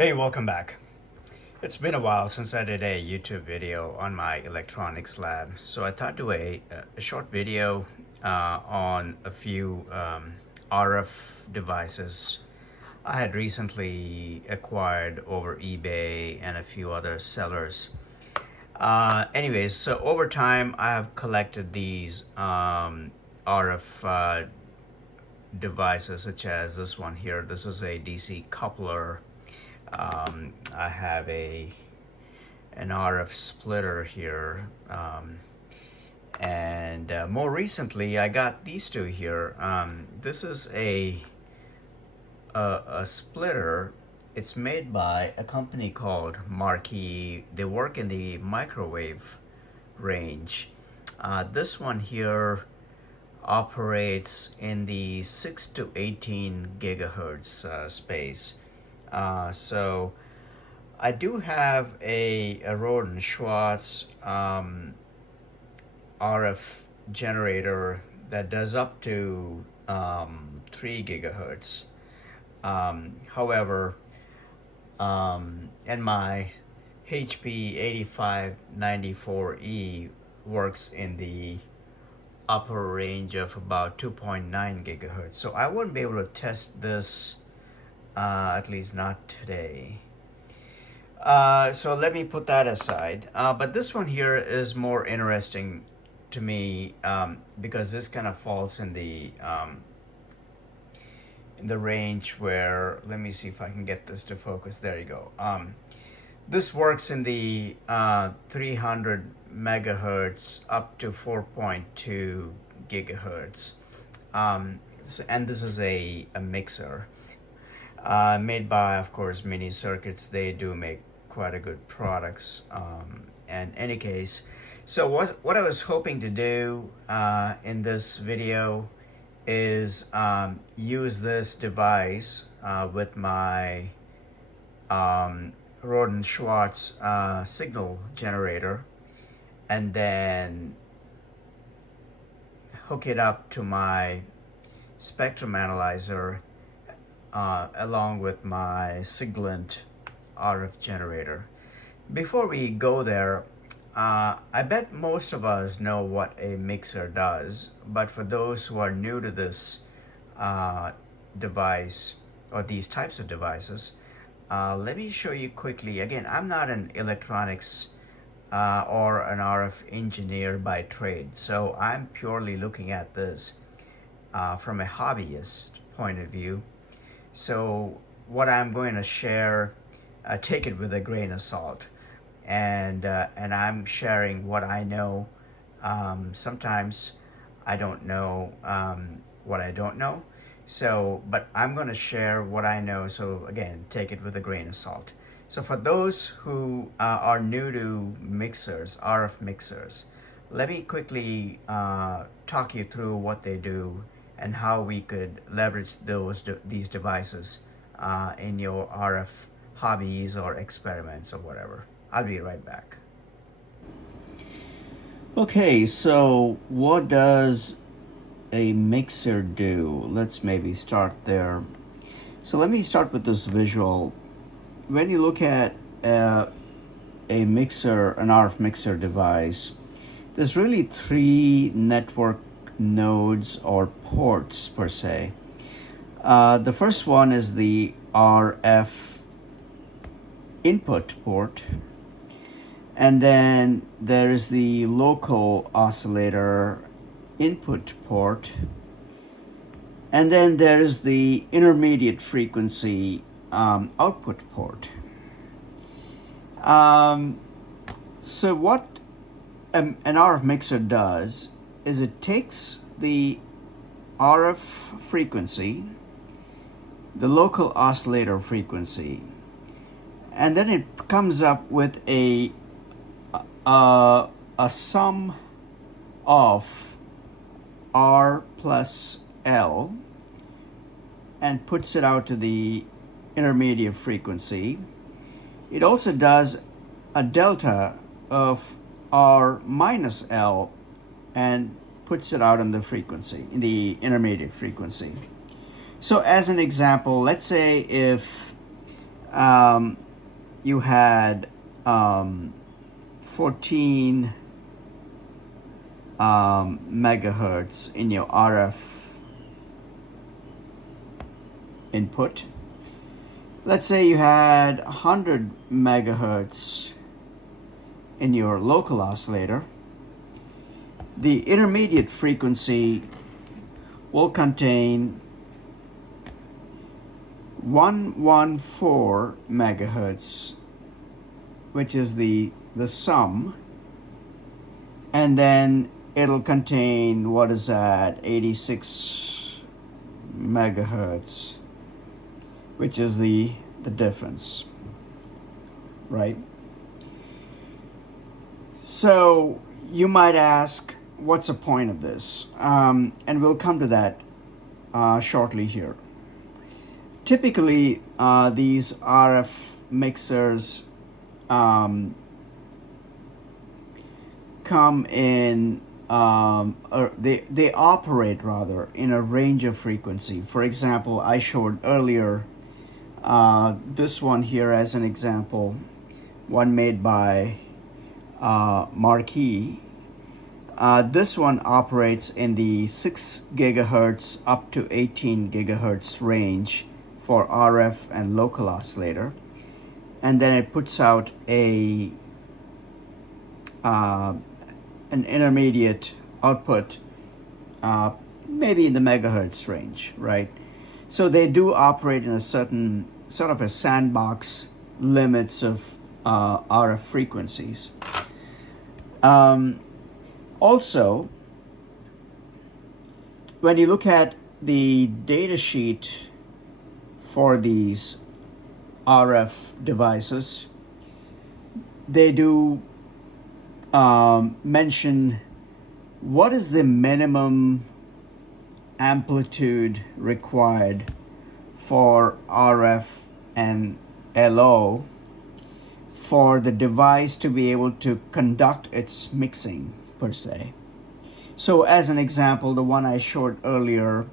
Hey, welcome back. It's been a while since I did a YouTube video on my electronics lab, so I thought to do a short video on a few RF devices I had recently acquired over eBay and a few other sellers. Anyways, so over time I have collected these RF devices such as this one here. This is a DC coupler. I have an RF splitter here, and more recently I got these two here. This is a splitter. It's made by a company called N0AGI. They work in the microwave range. This one here operates in the 6 to 18 gigahertz space. So I do have a Rohde & Schwarz RF generator that does up to 3 gigahertz. However, and my HP 8594E works in the upper range of about 2.9 gigahertz. So I wouldn't be able to test this, at least not today. So let me put that aside. But this one here is more interesting to me because this kind of falls in the range where, let me see if I can get this to focus. There you go. This works in the 300 megahertz up to 4.2 gigahertz. And this is a mixer made by, of course, Mini Circuits. They do make quite a good products. And in any case, so what I was hoping to do in this video is use this device with my Rohde & Schwarz signal generator, and then hook it up to my spectrum analyzer along with my Siglent RF generator. Before we go there, I bet most of us know what a mixer does, but for those who are new to this device or these types of devices, let me show you quickly. Again, I'm not an electronics or an RF engineer by trade, so I'm purely looking at this from a hobbyist point of view. So what I'm going to share, take it with a grain of salt, and I'm sharing what I know. Sometimes I don't know what I don't know. So, but I'm going to share what I know. So again, take it with a grain of salt. So for those who are new to mixers, RF mixers, let me quickly talk you through what they do and how we could leverage these devices in your RF hobbies or experiments or whatever. I'll be right back. Okay, so what does a mixer do? Let's maybe start there. So let me start with this visual. When you look at a mixer, an RF mixer device, there's really three network nodes or ports per se. The first one is the RF input port, and then there is the local oscillator input port, and then there is the intermediate frequency output port. So what an RF mixer does is it takes the RF frequency, the local oscillator frequency, and then it comes up with a sum of R plus L and puts it out to the intermediate frequency. It also does a delta of R minus L and puts it out in the frequency, in the intermediate frequency. So as an example, let's say if You had 14 megahertz in your RF input. Let's say you had 100 megahertz in your local oscillator. The intermediate frequency will contain 114 megahertz, which is the sum, and then it'll contain, what is that, 86 megahertz, which is the difference, right? So you might ask, what's the point of this? And we'll come to that shortly here. Typically, these RF mixers come in, they operate rather in a range of frequency. For example, I showed earlier this one here as an example, one made by Marquee. This one operates in the 6 gigahertz up to 18 gigahertz range for RF and local oscillator, and then it puts out an intermediate output, maybe in the megahertz range, right? So they do operate in a certain sort of a sandbox limits of RF frequencies. Also, when you look at the data sheet for these RF devices, they do mention what is the minimum amplitude required for RF and LO for the device to be able to conduct its mixing per se. So as an example, the one I showed earlier,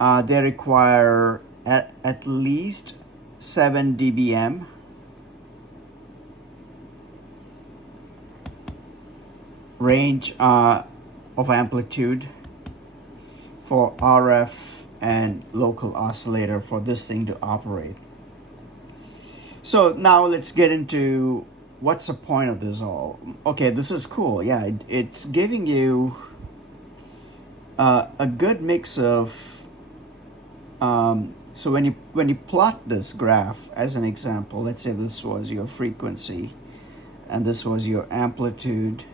they require at least 7 dBm range of amplitude for RF and local oscillator for this thing to operate. So now let's get into what's the point of this all. Okay, this is cool. Yeah, it's giving you a good mix of so when you plot this graph as an example, let's say this was your frequency and this was your amplitude.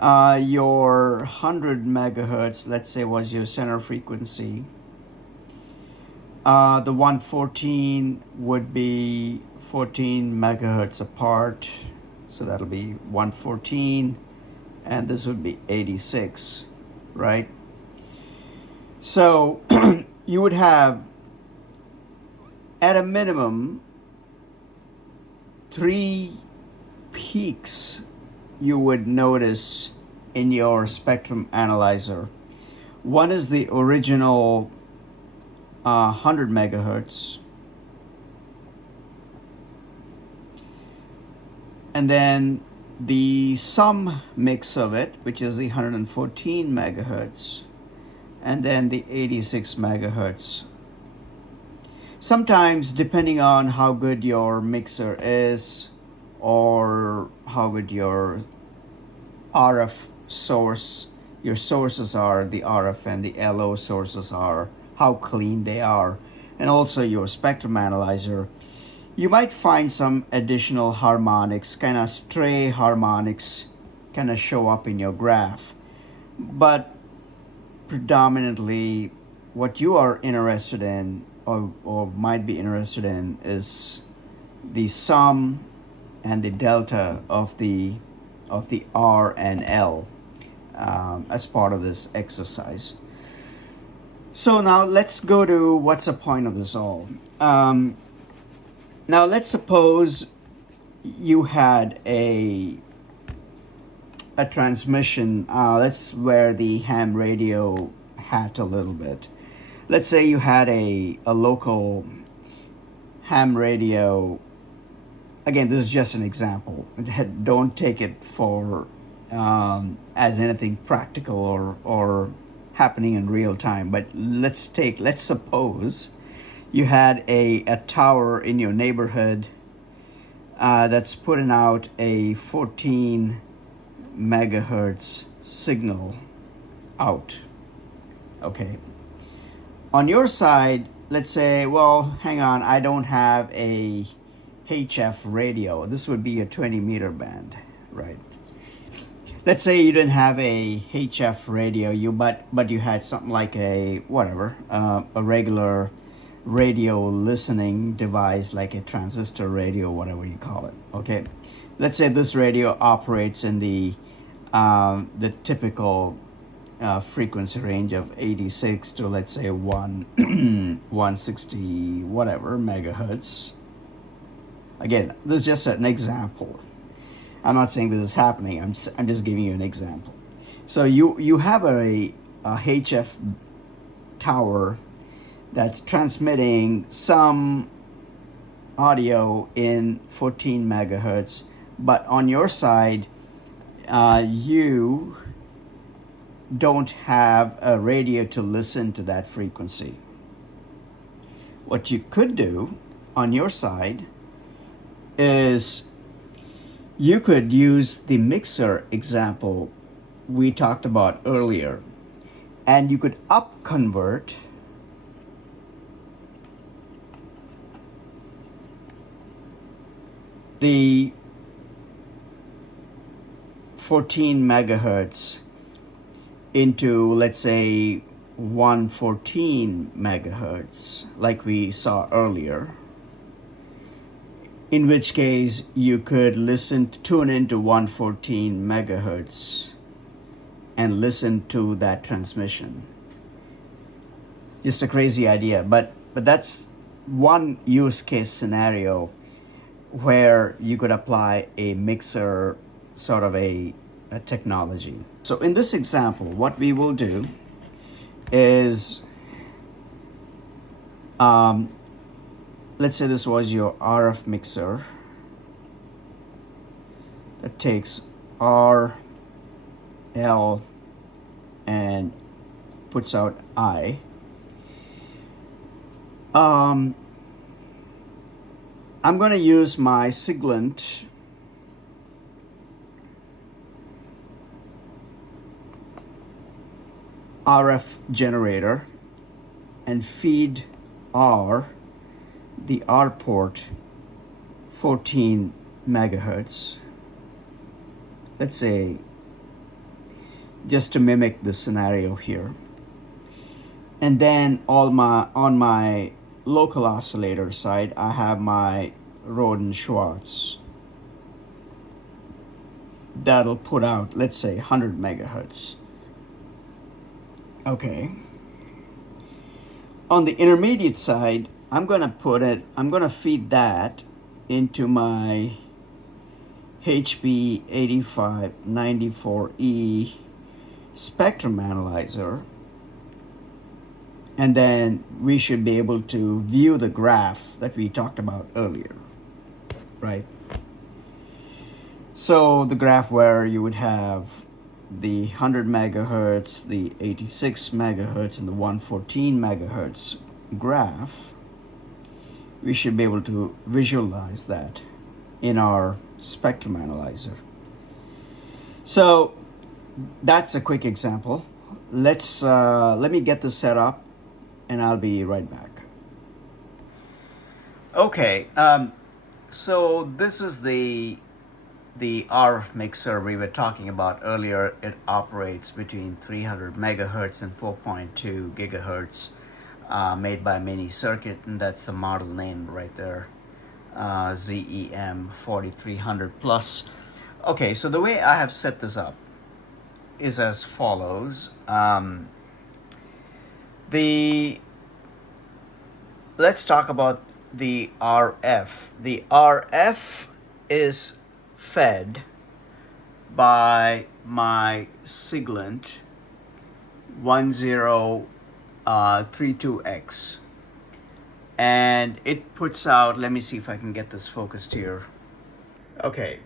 Your 100 megahertz, let's say, was your center frequency. The 114 would be 14 megahertz apart, so that'll be 114, and this would be 86, right? So you would have, at a minimum, 3 peaks you would notice in your spectrum analyzer. One is the original 100 megahertz, and then the sum mix of it, which is the 114 megahertz, and then the 86 megahertz. Sometimes, depending on how good your mixer is or how good your RF source, your sources are, the RF and the LO sources are, how clean they are, and also your spectrum analyzer, you might find some additional harmonics, kind of stray harmonics, kind of show up in your graph. But predominantly, what you are interested in or might be interested in is the sum and the delta of the R and L as part of this exercise. So now let's go to what's the point of this all. Now let's suppose you had a transmission. Let's wear the ham radio hat a little bit. Let's say you had a local ham radio, again, this is just an example. Don't take it for as anything practical or happening in real time. But let's suppose you had a tower in your neighborhood that's putting out a 14 megahertz signal out. Okay. On your side, let's say, well, hang on, I don't have a HF radio. This would be a 20-meter band, right? Let's say you didn't have a HF radio, but you had something like a whatever, a regular radio listening device, like a transistor radio, whatever you call it. Okay, let's say this radio operates in the typical frequency range of 86 to, let's say, 160 whatever megahertz. Again, this is just an example. I'm not saying this is happening. I'm just giving you an example. So you have a HF tower that's transmitting some audio in 14 megahertz, but on your side, you don't have a radio to listen to that frequency. What you could do on your side is you could use the mixer example we talked about earlier, and you could up convert the 14 megahertz into, let's say, 114 megahertz, like we saw earlier. In which case, you could tune into 114 megahertz and listen to that transmission. Just a crazy idea, but that's one use case scenario where you could apply a mixer sort of a technology. So in this example, what we will do is, let's say this was your RF mixer that takes R, L, and puts out I. I'm going to use my Siglent RF generator and feed R, the R port, 14 megahertz. Let's say, just to mimic the scenario here. And then on my local oscillator side, I have my Roden Schwartz. That'll put out, let's say, 100 megahertz. Okay. On the intermediate side, I'm going to feed that into my HP 8594E spectrum analyzer. And then we should be able to view the graph that we talked about earlier, right? So the graph where you would have the 100 megahertz, the 86 megahertz, and the 114 megahertz graph, we should be able to visualize that in our spectrum analyzer. So that's a quick example. Let me get this set up, and I'll be right back. Okay, so this is the RF mixer we were talking about earlier. It operates between 300 megahertz and 4.2 gigahertz, made by Mini Circuit, and that's the model name right there, ZEM 4300 Plus. Okay, so the way I have set this up is as follows. Let's talk about the RF. The RF is fed by my Siglent 1032X, and it puts out, let me see if I can get this focused here. Okay,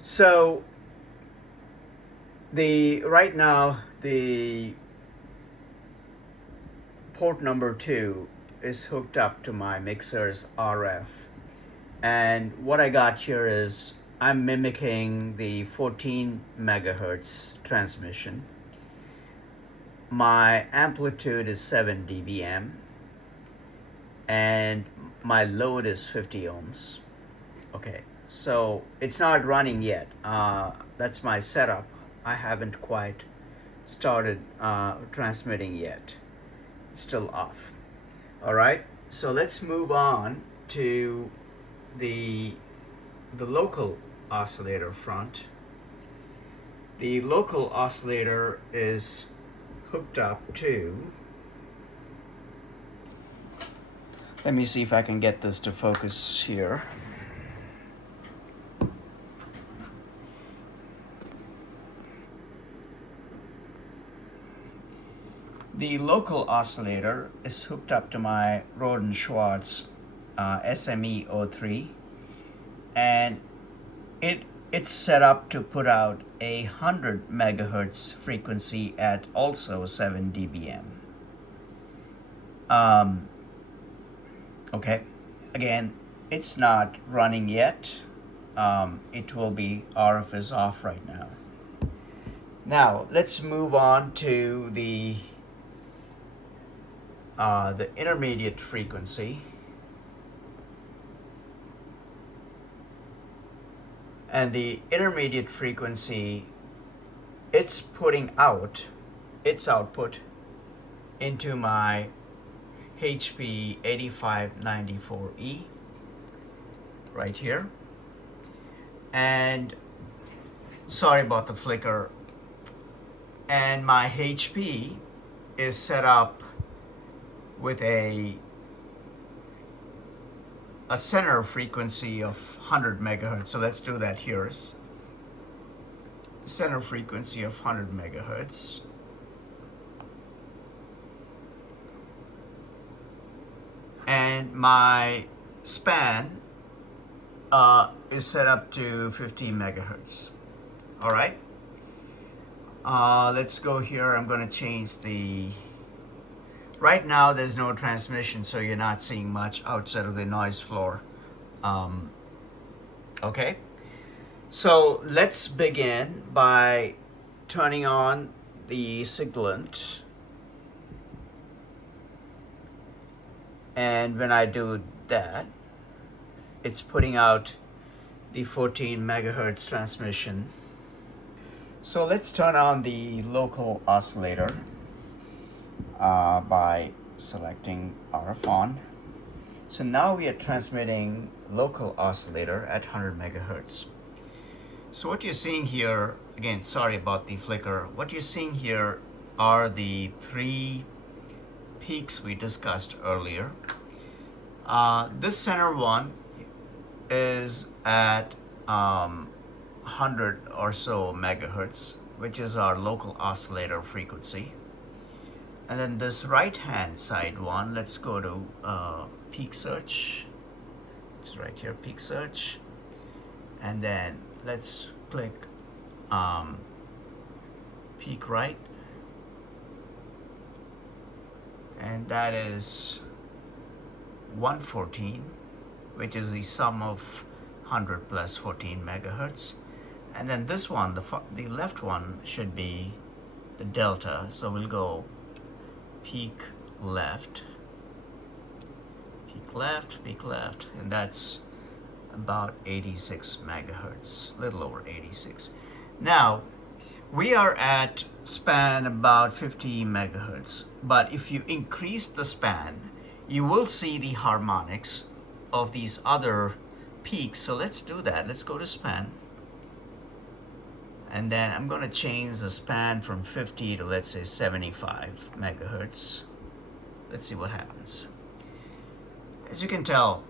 so right now the port number 2 is hooked up to my mixer's RF, and what I got here is I'm mimicking the 14 megahertz transmission. My amplitude is 7 dBm and my load is 50 ohms. Okay, so it's not running yet. That's my setup. I haven't quite started transmitting yet. It's still off. All right, so let's move on to the local oscillator front. The local oscillator is hooked up to, let me see if I can get this to focus here. The local oscillator is hooked up to my Roden Schwartz SME03, and it's set up to put out a 100 megahertz frequency at also 7 dBm. Okay, again, it's not running yet. It will be, RF is off right now. Now let's move on to the intermediate frequency. And the intermediate frequency, it's putting out its output into my HP 8594E right here. And sorry about the flicker. And my HP is set up with a center frequency of 100 megahertz. So let's do that here. Center frequency of 100 megahertz. And my span is set up to 15 megahertz. All right. Let's go here. I'm going to change the, right now there's no transmission, so you're not seeing much outside of the noise floor. Okay, so let's begin by turning on the signalant. And when I do that, it's putting out the 14 megahertz transmission. So let's turn on the local oscillator by selecting RF on. So now we are transmitting local oscillator at 100 megahertz. So what you're seeing here, again, sorry about the flicker, what you're seeing here are the 3 peaks we discussed earlier. This center one is at 100 or so megahertz, which is our local oscillator frequency. And then this right hand side one, let's go to peak search. It's right here, peak search. And then let's click peak right. And that is 114, which is the sum of 100 plus 14 megahertz. And then this one, the left one, should be the delta. So we'll go peak left, peak left, peak left, and that's about 86 megahertz, a little over 86. Now, we are at span about 50 megahertz, but if you increase the span, you will see the harmonics of these other peaks. So let's do that. Let's go to span. And then I'm going to change the span from 50 to, let's say, 75 megahertz. Let's see what happens. As you can tell,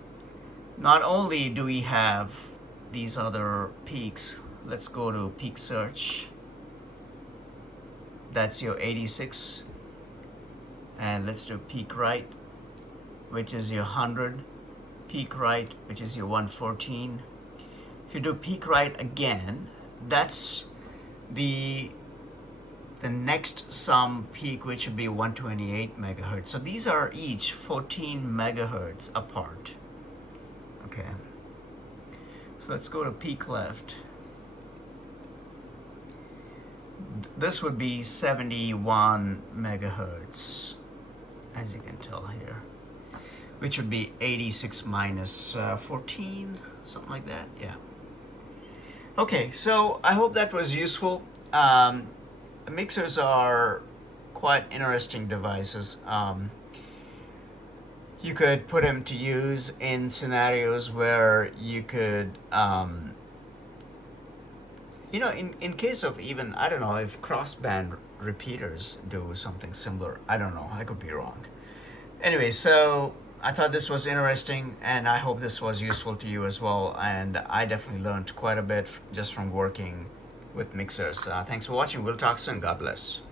not only do we have these other peaks, let's go to peak search. That's your 86. And let's do peak right. which is your 100, peak right, which is your 114. If you do peak right again, that's the next sum peak, which would be 128 megahertz. So these are each 14 megahertz apart. Okay. So let's go to peak left. This would be 71 megahertz, as you can tell here, which would be 86 minus 14, something like that. Yeah. Okay, so I hope that was useful. Mixers are quite interesting devices. You could put them to use in scenarios where you could, in case of even, I don't know, if crossband repeaters do something similar. I don't know, I could be wrong. Anyway, so I thought this was interesting, and I hope this was useful to you as well. And I definitely learned quite a bit just from working with mixers. Thanks for watching. We'll talk soon. God bless.